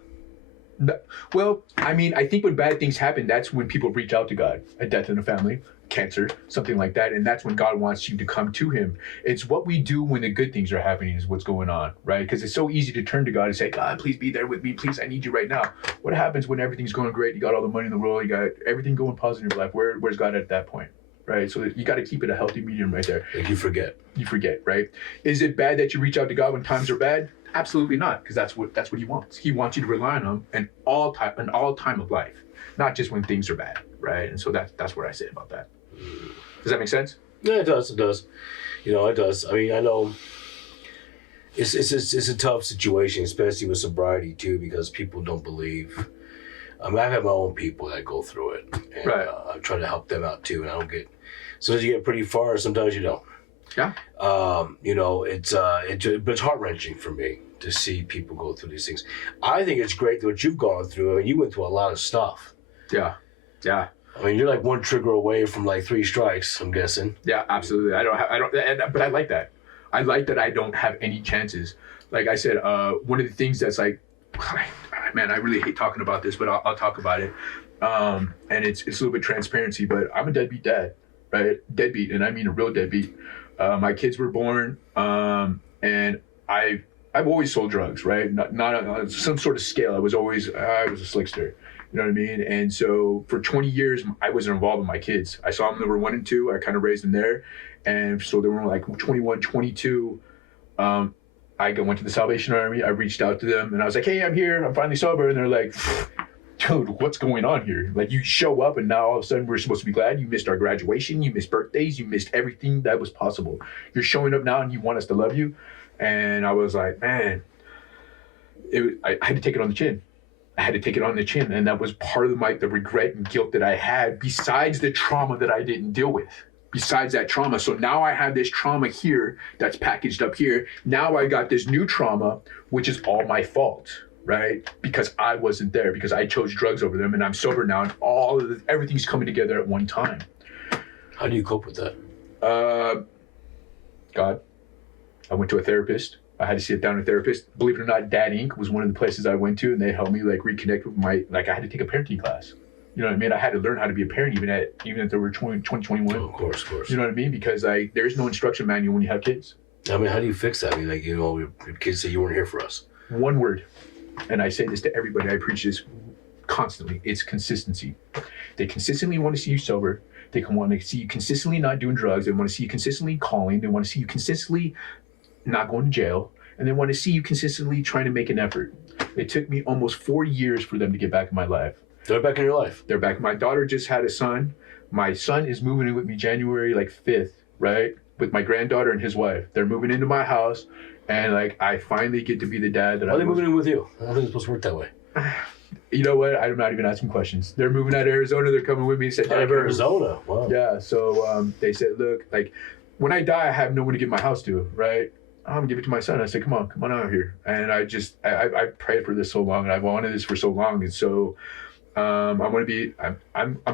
Well, I mean, I think when bad things happen, that's when people reach out to God. A death in the family, cancer, something like that. And that's when God wants you to come to him. It's what we do when the good things are happening is what's going on, right? Because it's so easy to turn to God and say, God, please be there with me. Please, I need you right now. What happens when everything's going great? You got all the money in the world. You got everything going positive in your life. Where's God at that point? Right? So you got to keep it a healthy medium right there. You forget, right? Is it bad that you reach out to God when times are bad? Absolutely not, because that's what he wants. He wants you to rely on him in all time of life, not just when things are bad, right? And so that's what I say about that. Does that make sense? Yeah, it does. It does. It does. I mean, I know it's a tough situation, especially with sobriety too, because people don't believe. I mean, I've had my own people that go through it, and right. I try to help them out too. And I don't get. Sometimes you get pretty far, sometimes you don't. Yeah. It's heart-wrenching for me to see people go through these things. I think it's great what you've gone through. I mean, you went through a lot of stuff. Yeah. I mean, you're like one trigger away from 3 strikes, I'm guessing. Yeah, absolutely. But I like that. I like that I don't have any chances. like I said, one of the things that's like, man, I really hate talking about this, but I'll talk about it. And it's a little bit transparency, but I'm a deadbeat dad, right? Deadbeat, and I mean a real deadbeat. My kids were born, and I've always sold drugs, right? Not on some sort of scale. I was a slickster, you know what I mean? And so for 20 years, I wasn't involved with my kids. I saw them, they were 1 and 2. I kind of raised them there. And so they were like 21, 22. I went to the Salvation Army. I reached out to them and I was like, hey, I'm here. I'm finally sober. And they're like, dude, what's going on here? Like, you show up and now all of a sudden we're supposed to be glad. You missed our graduation. You missed birthdays. You missed everything that was possible. You're showing up now and you want us to love you. And I was like, man, I had to take it on the chin. I had to take it on the chin. And that was part of the regret and guilt that I had, besides the trauma that I didn't deal with. Besides that trauma. So now I have this trauma here that's packaged up here. Now I got this new trauma, which is all my fault, right? Because I wasn't there, because I chose drugs over them, and I'm sober now, and everything's coming together at one time. How do you cope with that? God. I went to a therapist. I had to sit down with a therapist. Believe it or not, Dad Inc. was one of the places I went to, and they helped me like reconnect with I had to take a parenting class. You know what I mean? I had to learn how to be a parent even if they were 21. Oh, of course. You know what I mean? Because there's no instruction manual when you have kids. I mean, how do you fix that? I mean, like, you know, your kids say you weren't here for us. One word, and I say this to everybody. I preach this constantly. It's consistency. They consistently want to see you sober. They want to see you consistently not doing drugs. They want to see you consistently calling. They want to see you consistently not going to jail. And they want to see you consistently trying to make an effort. It took me almost 4 years for them to get back in my life. They're back in your life. They're back. My daughter just had a son. My son is moving in with me January 5th, right? With my granddaughter and his wife. They're moving into my house, and I finally get to be the dad that Why are they moving in with you? I don't think it's supposed to work that way. You know what? I'm not even asking questions. They're moving out of Arizona. They're coming with me. Said, Out of Arizona? Wow. Yeah. So they said, look, when I die, I have no one to give my house to, right? I'm gonna give it to my son. I said, come on out here. And I prayed for this so long, and I've wanted this for so long, and so. I'm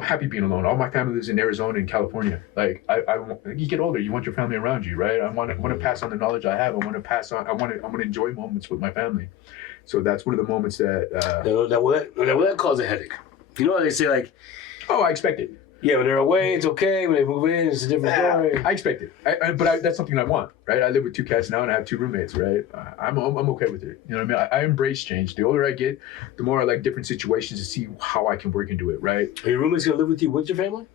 happy being alone. All my family lives in Arizona and California. You get older, you want your family around you, right? I want to pass on the knowledge I have. I want to enjoy moments with my family. So that's one of the moments that. Now, will that cause a headache? You know how they say Oh, I expect it. Yeah, when they're away, it's okay. When they move in, it's a different story. I expect it. But that's something I want, right? I live with 2 cats now, and I have 2 roommates, right? I'm okay with it. You know what I mean? I embrace change. The older I get, the more I like different situations to see how I can work into it, right? Are your roommates gonna live with you with your family?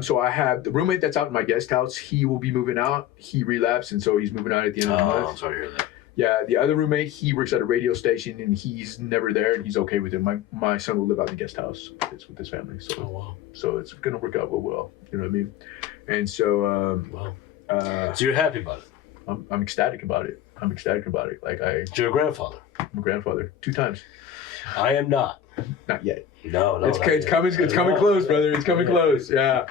So I have the roommate that's out in my guest house. He will be moving out. He relapsed, and so he's moving out at the end of the month. I'm sorry to hear that. Yeah, the other roommate, he works at a radio station, and he's never there, and he's okay with it. My son will live out in the guest house with his family. So, oh, wow. So it's gonna work out well. You know what I mean? And so, wow. So you're happy about it? I'm ecstatic about it. You're a grandfather. I'm a grandfather 2 times. I am not. Not yet. No. It's coming. It's coming close, brother. It's coming close. Yeah.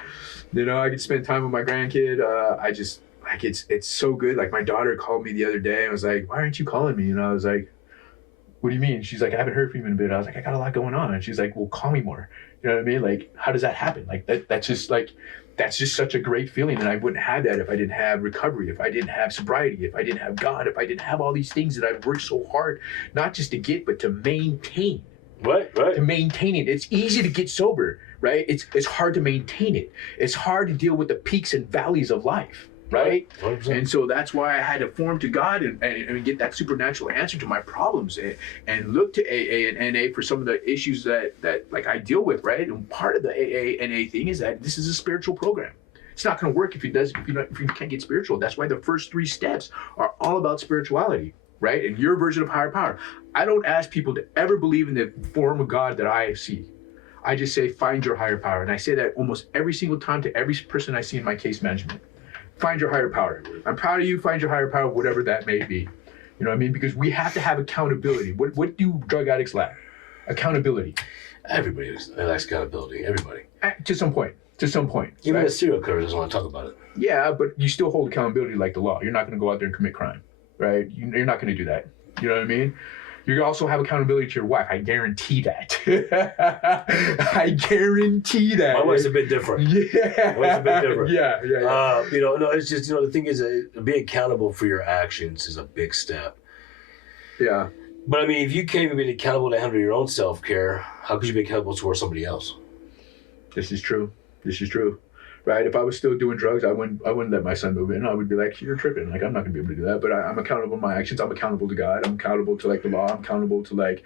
You know, I get to spend time with my grandkid. It's so good. My daughter called me the other day and was like, why aren't you calling me? And I was like, what do you mean? She's like, I haven't heard from you in a bit. I was like, I got a lot going on. And she's like, well, call me more. You know what I mean? How does that happen? That's just such a great feeling. And I wouldn't have that if I didn't have recovery, if I didn't have sobriety, if I didn't have God, if I didn't have all these things that I've worked so hard, not just to get, but to maintain. Right. To maintain it. It's easy to get sober, right? It's hard to maintain it. It's hard to deal with the peaks and valleys of life. Right? 100%. And so that's why I had to form to God and get that supernatural answer to my problems and look to AA and NA for some of the issues that I deal with, right? And part of the AA NA thing is that this is a spiritual program. It's not going to work if you can't get spiritual. That's why the first 3 steps are all about spirituality, right? And your version of higher power. I don't ask people to ever believe in the form of God that I see. I just say, find your higher power. And I say that almost every single time to every person I see in my case management. Find your higher power. I'm proud of you. Find your higher power, whatever that may be. You know what I mean? Because we have to have accountability. What do drug addicts lack? Accountability. Everybody lacks accountability. Everybody. To some point. Even right? a serial killer doesn't want to talk about it. Yeah, but you still hold accountability like the law. You're not going to go out there and commit crime, right? You're not going to do that. You know what I mean? You also have accountability to your wife. I guarantee that. I guarantee that. My wife's a bit different. Yeah. My wife's a bit different. Yeah. No, it's just, the thing is, being accountable for your actions is a big step. Yeah. But I mean, if you can't even be accountable to handle your own self-care, how could you be accountable towards somebody else? This is true. This is true. Right? If I was still doing drugs, I wouldn't let my son move in. I would be like, you're tripping. Like, I'm not gonna be able to do that. But I'm accountable to my actions. I'm accountable to God. I'm accountable to like the law. I'm accountable to like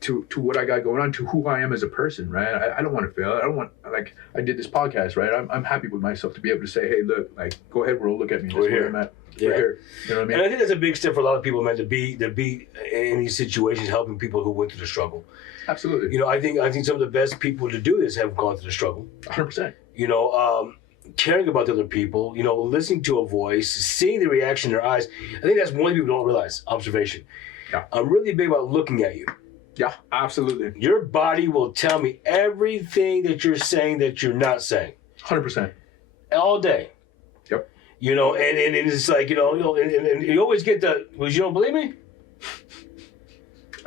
to what I got going on, to who I am as a person, right? I don't want to fail. I don't want, like, I did this podcast, right? I'm happy with myself to be able to say, hey, look, like, go ahead, world, look at me. That's where I'm at. Yeah. We're here. You know what I mean? And I think that's a big step for a lot of people, man, to be in these situations, helping people who went through the struggle. Absolutely. You know, I think some of the best people to do this have gone through the struggle. 100%. You know, caring about the other people, you know, listening to a voice, seeing the reaction in their eyes. I think that's one thing people don't realize, observation. Yeah. I'm really big about looking at you. Yeah, absolutely. Your body will tell me everything that you're saying that you're not saying. 100%. All day. Yep. You know, and it's like, and you always get well, you don't believe me?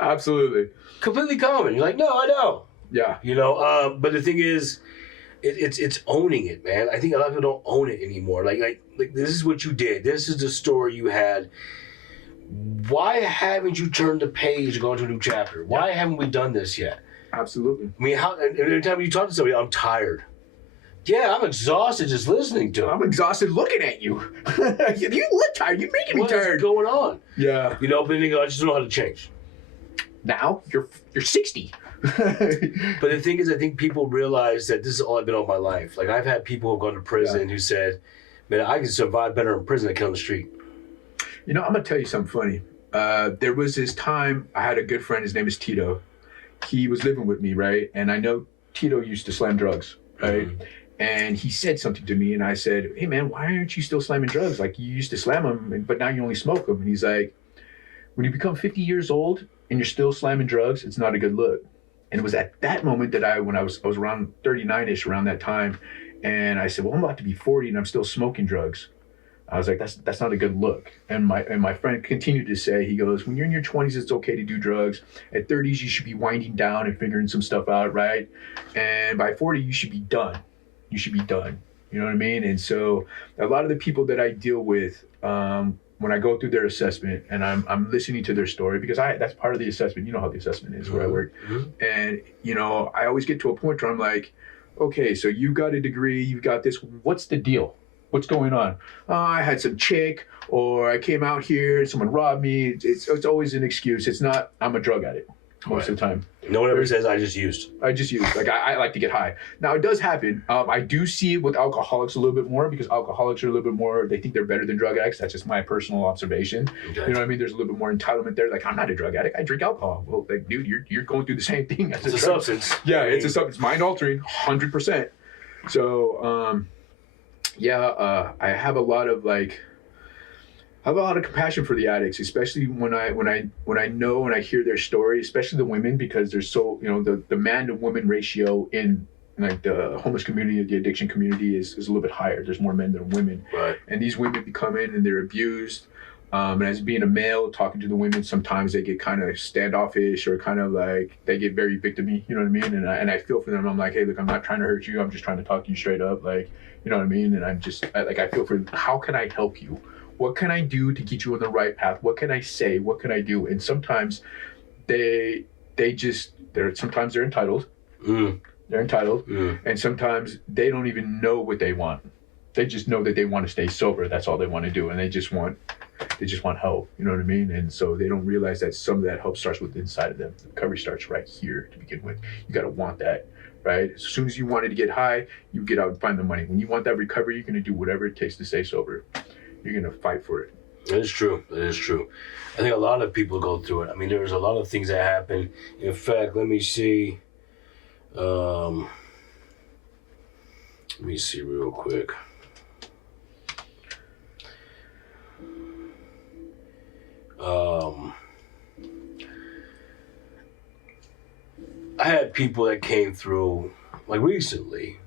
Absolutely. Completely common. You're like, no, I know. Yeah. You know, but the thing is, it's owning it, man. I think a lot of people don't own it anymore. Like this is what you did. This is the story you had. Why haven't you turned the page and gone to a new chapter? Why haven't we done this yet? Absolutely. I mean, and every time you talk to somebody, I'm tired. Yeah, I'm exhausted just listening to it. I'm exhausted looking at you. You look tired. You're making me tired. What's going on? Yeah. You know, but then you go, I just don't know how to change. Now you're 60. But the thing is, I think people realize that this is all I've been all my life. Like, I've had people who've gone to prison who said, man, I can survive better in prison than I can on the street. You know, I'm going to tell you something funny. There was this time I had a good friend. His name is Tito. He was living with me, right? And I know Tito used to slam drugs, right? Mm-hmm. And he said something to me, and I said, hey, man, why aren't you still slamming drugs? Like, you used to slam them, but now you only smoke them. And he's like, when you become 50 years old and you're still slamming drugs, it's not a good look. And it was at that moment that when I was around 39-ish, around that time, and I said, well, I'm about to be 40 and I'm still smoking drugs. I was like, that's not a good look. And my friend continued to say, he goes, when you're in your 20s, it's okay to do drugs. At 30s, you should be winding down and figuring some stuff out, right? And by 40, you should be done. You should be done. You know what I mean? And so a lot of the people that I deal with, when I go through their assessment and I'm listening to their story, because that's part of the assessment. You know how the assessment is where I work. Mm-hmm. And, you know, I always get to a point where I'm like, okay, so you got a degree, you've got this. What's the deal? What's going on? I had some chick, or I came out here and someone robbed me. It's always an excuse. It's not, I'm a drug addict most of the time. No one ever says I just used. Like, I like to get high. Now, it does happen. I do see it with alcoholics a little bit more, because alcoholics are a little bit more, they think they're better than drug addicts. That's just my personal observation. Okay. You know what I mean? There's a little bit more entitlement there. Like, I'm not a drug addict. I drink alcohol. Well, like, dude, you're going through the same thing as a substance. Yeah, it's a substance. Mind altering, 100%. So, I have a lot of compassion for the addicts, especially when I know and I hear their story, especially the women, because there's so, you know, the man to woman ratio in like the homeless community, the addiction community is a little bit higher. There's more men than women. Right. And these women come in and they're abused. And as being a male, talking to the women, sometimes they get kind of standoffish, or kind of like they get very victim-y, you know what I mean? And I feel for them. I'm like, hey, look, I'm not trying to hurt you. I'm just trying to talk to you straight up. Like, you know what I mean? And I feel for, how can I help you? What can I do to get you on the right path? What can I say? What can I do? And sometimes sometimes they're entitled. Mm. They're entitled. Mm. And sometimes they don't even know what they want. They just know that they want to stay sober. That's all they want to do. And they just want help. You know what I mean? And so they don't realize that some of that help starts with inside of them. The recovery starts right here to begin with. You got to want that. Right? As soon as you wanted to get high, you get out and find the money. When you want that recovery, you're going to do whatever it takes to stay sober. You're going to fight for it. That is true. That is true. I think a lot of people go through it. I mean, there's a lot of things that happen. In fact, let me see. Let me see real quick. I had people that came through, like recently.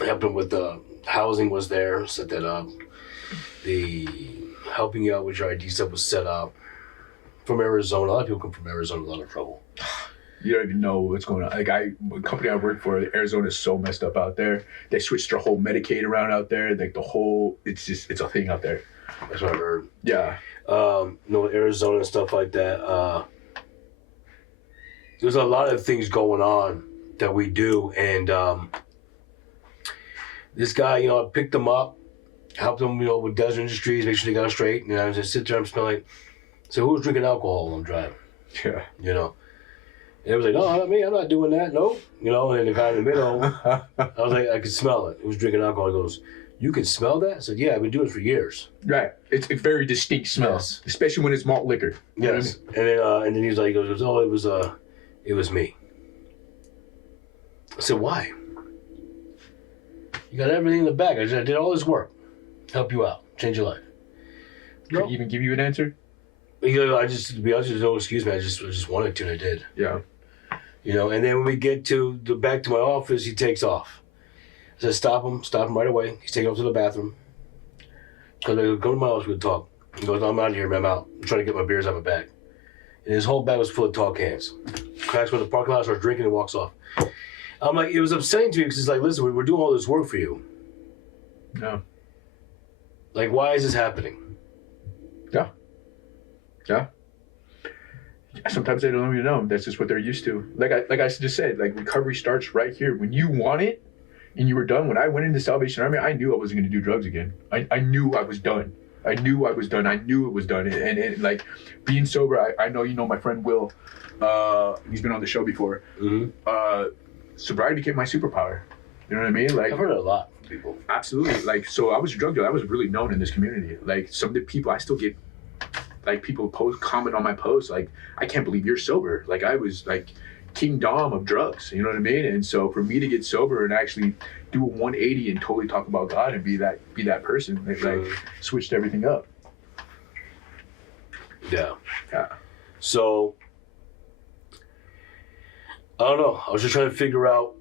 I helped them with the housing was there, set that up. The helping you out with your ID stuff was set up. From Arizona, a lot of people come from Arizona, a lot of trouble. You don't even know what's going on. Like the company I work for, Arizona is so messed up out there. They switched their whole Medicaid around out there. Like it's a thing out there. That's what I heard. Yeah. Arizona and stuff like that. There's a lot of things going on that we do, and this guy, I picked him up, helped him, with Desert Industries, make sure they got it straight. I just sit there, I'm smelling. So who was drinking alcohol while I'm driving? Yeah. And it was like, no, not me. I'm not doing that. Nope. And the guy in the middle, I was like, I could smell it. He was drinking alcohol. He goes, you can smell that? I said, yeah, I've been doing it for years. Right. It's a very distinct smell, Yes. especially when it's malt liquor. Yes. And then he was like, oh, it was me. I said, why? You got everything in the bag. I did all this work, help you out, change your life. Could he even give you an answer? To be honest, no excuse me. I just wanted to, and I did. Yeah. And then when we get back to my office, he takes off. I said, stop him right away. He's taking off to the bathroom. Because I go, come to my office, we'll talk. He goes, I'm out of here, man, I'm out. I'm trying to get my beers out of my bag. And his whole bag was full of tall cans. Cracks with the parking lot, starts drinking and walks off. I'm like, it was upsetting to me because it's like, listen, we're doing all this work for you. Yeah. Like, why is this happening? Yeah. Yeah. Sometimes they don't even know. That's just what they're used to. Like I just said, like recovery starts right here. When you want it and you were done, when I went into Salvation Army, I knew I wasn't going to do drugs again. I knew I was done. I knew I was done. I knew it was done. And like being sober, I know my friend Will. He's been on the show before. Mm-hmm. Sobriety became my superpower. You know what I mean? Like I've heard it a lot from people. Absolutely. Like, so I was a drug dealer. I was really known in this community. Like some of the people, I still get like people comment on my posts like, I can't believe you're sober. Like I was like King Dom of drugs. You know what I mean? And so for me to get sober and actually do a 180 and totally talk about God and be that person, like switched everything up. Yeah. Yeah. So I don't know. I was just trying to figure out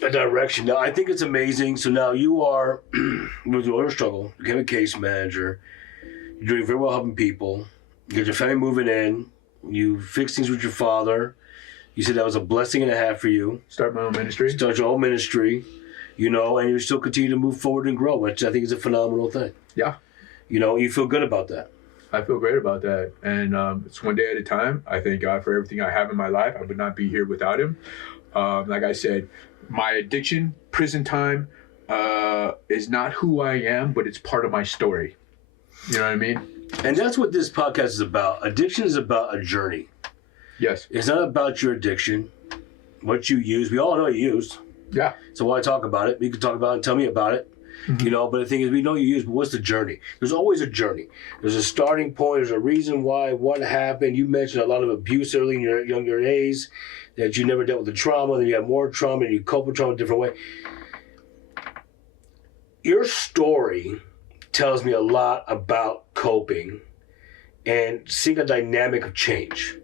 a direction. Now I think it's amazing. So now you are with your struggle. You became a case manager. You're doing very well helping people. You got your family moving in. You fixed things with your father. You said that was a blessing and a half for you. Start my own ministry. Start your own ministry, and you still continue to move forward and grow, which I think is a phenomenal thing. Yeah. You feel good about that. I feel great about that. And it's one day at a time. I thank God for everything I have in my life. I would not be here without him. Like I said, my addiction, prison time, is not who I am, but it's part of my story. You know what I mean? And that's what this podcast is about. Addiction is about a journey. Yes. It's not about your addiction, what you use. We all know you used. Yeah. So why talk about it? You can talk about it and tell me about it. Mm-hmm. But the thing is, we know you use, but what's the journey? There's always a journey. There's a starting point. There's a reason why, what happened. You mentioned a lot of abuse early in your younger days, that you never dealt with the trauma, then you had more trauma, and you cope with trauma a different way. Your story tells me a lot about coping and seeing a dynamic of change.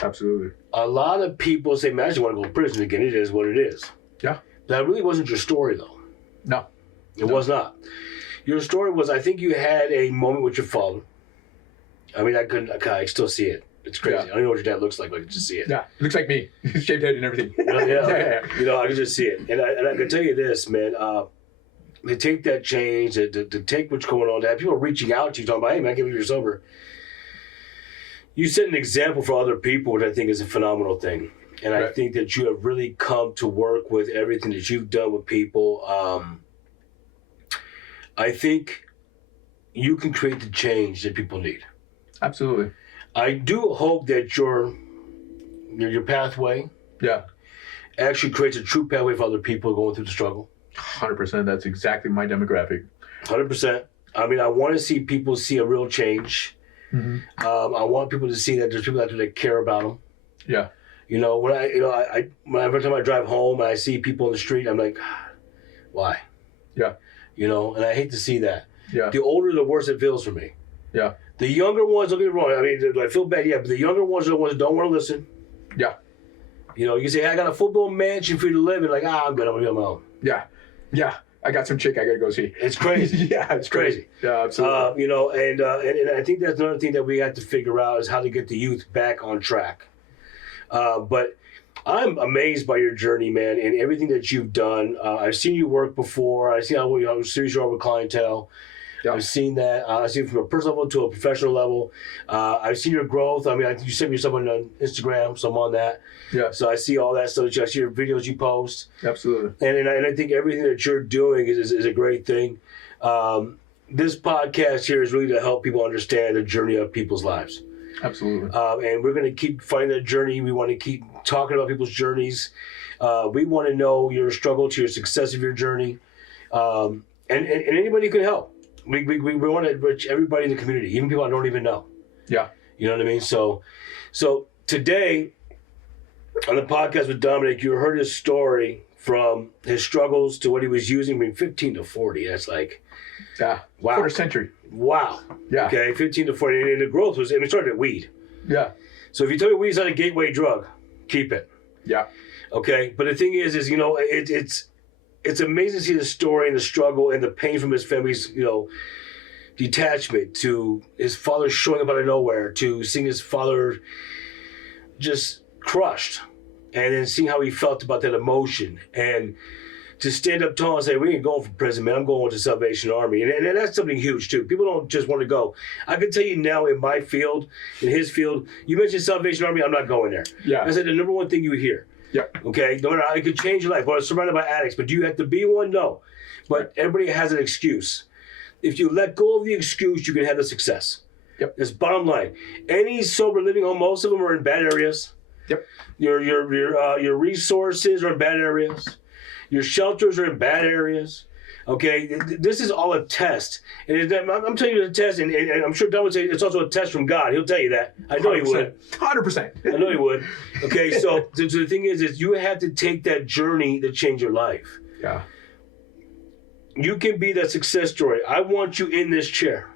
Absolutely. A lot of people say, man, I just want to go to prison again. It is what it is. Yeah. That really wasn't your story, though. No. It was not. Your story was, I think you had a moment with your father. I mean, I still see it. It's crazy. Yeah. I don't know what your dad looks like, but I can just see it. Yeah, it looks like me. Shaved head and everything. Yeah. I can just see it. And I can tell you this, man. To take that change, to take what's going on, to have people reaching out to you, talking about, hey, man, I can't believe you're sober. You set an example for other people, which I think is a phenomenal thing. And right. I think that you have really come to work with everything that you've done with people. I think you can create the change that people need. Absolutely. I do hope that your pathway actually creates a true pathway for other people going through the struggle. 100%. That's exactly my demographic. 100%. I mean, I want to see people see a real change. Mm-hmm. I want people to see that there's people out there that care about them. Yeah. When every time I drive home and I see people in the street, I'm like, why? Yeah. And I hate to see that. Yeah. The older, the worse it feels for me. Yeah. The younger ones, don't get me wrong. I mean, do I feel bad? Yeah, but the younger ones are the ones that don't want to listen. Yeah. You say, hey, I got a full-blown mansion for you to live in. Like, I'm good. I'm going to be on my own. Yeah. Yeah. I got some chick I got to go see. It's crazy. Yeah, it's crazy. Yeah, absolutely. And I think that's another thing that we have to figure out is how to get the youth back on track. But I'm amazed by your journey, man, and everything that you've done. I've seen you work before. I see how serious you are with clientele. Yep. I've seen that. I've seen it from a personal level to a professional level. I've seen your growth. I mean, you sent me someone on Instagram, so I'm on that. Yeah. So I see all that stuff. I see your videos you post. Absolutely. And I think everything that you're doing is a great thing. This podcast here is really to help people understand the journey of people's lives. Absolutely. And we're going to keep finding that journey. We want to keep talking about people's journeys. We want to know your struggle to your success of your journey. And anybody can help. We want to reach everybody in the community, even people I don't even know. Yeah. You know what I mean? So today on the podcast with Dominic, you heard his story from his struggles to what he was using from 15 to 40. That's like, Yeah. wow. Quarter century. Wow. Yeah. Okay, 15 to 40. And the growth was, it started at weed. Yeah. So if you tell me weed's not a gateway drug, keep it. Yeah. Okay, but the thing is you know, it's amazing to see the story and the struggle and the pain from his family's, you know, detachment, to his father showing up out of nowhere, to seeing his father just crushed, and then seeing how he felt about that emotion, and to stand up tall and say, we ain't going for prison, man. I'm going to Salvation Army. And that's something huge, too. People don't just want to go. I can tell you now, in my field, in his field, you mentioned Salvation Army, I'm not going there. Yeah. I said the number one thing you hear. Yeah. Okay? No matter how it could change your life. Well, it's surrounded by addicts, but do you have to be one? No. But everybody has an excuse. If you let go of the excuse, you can have the success. Yep. That's bottom line. Any sober living home, most of them are in bad areas. Yep. Your resources are in bad areas. Your shelters are in bad areas. Okay, this is all a test. And I'm telling you it's a test, and I'm sure Don would say it's also a test from God. He'll tell you that. I know he would. 100%. I know he would. Okay, so the thing is you have to take that journey to change your life. Yeah. You can be that success story. I want you in this chair.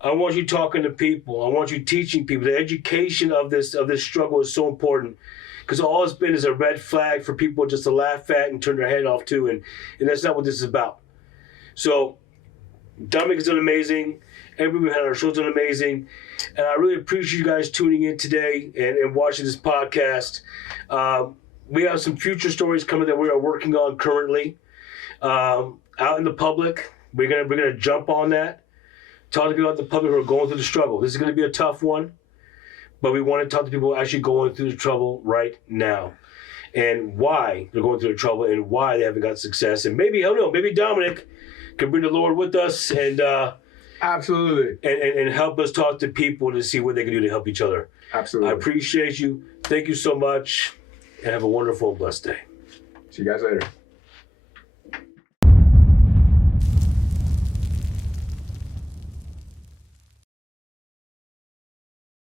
I want you talking to people. I want you teaching people. The education of this struggle is so important, because all it's been is a red flag for people just to laugh at and turn their head off to, and that's not what this is about. So Dominic has done amazing. Everyone had our show's done amazing. And I really appreciate you guys tuning in today and watching this podcast. We have some future stories coming that we are working on currently out in the public. We're gonna jump on that. Talk to people out in the public who are going through the struggle. This is going to be a tough one, but we want to talk to people actually going through the trouble right now, and why they're going through the trouble, and why they haven't got success. And maybe, I don't know, maybe Dominic can bring the Lord with us and Absolutely. and help us talk to people to see what they can do to help each other. Absolutely. I appreciate you. Thank you so much, and have a wonderful and blessed day. See you guys later.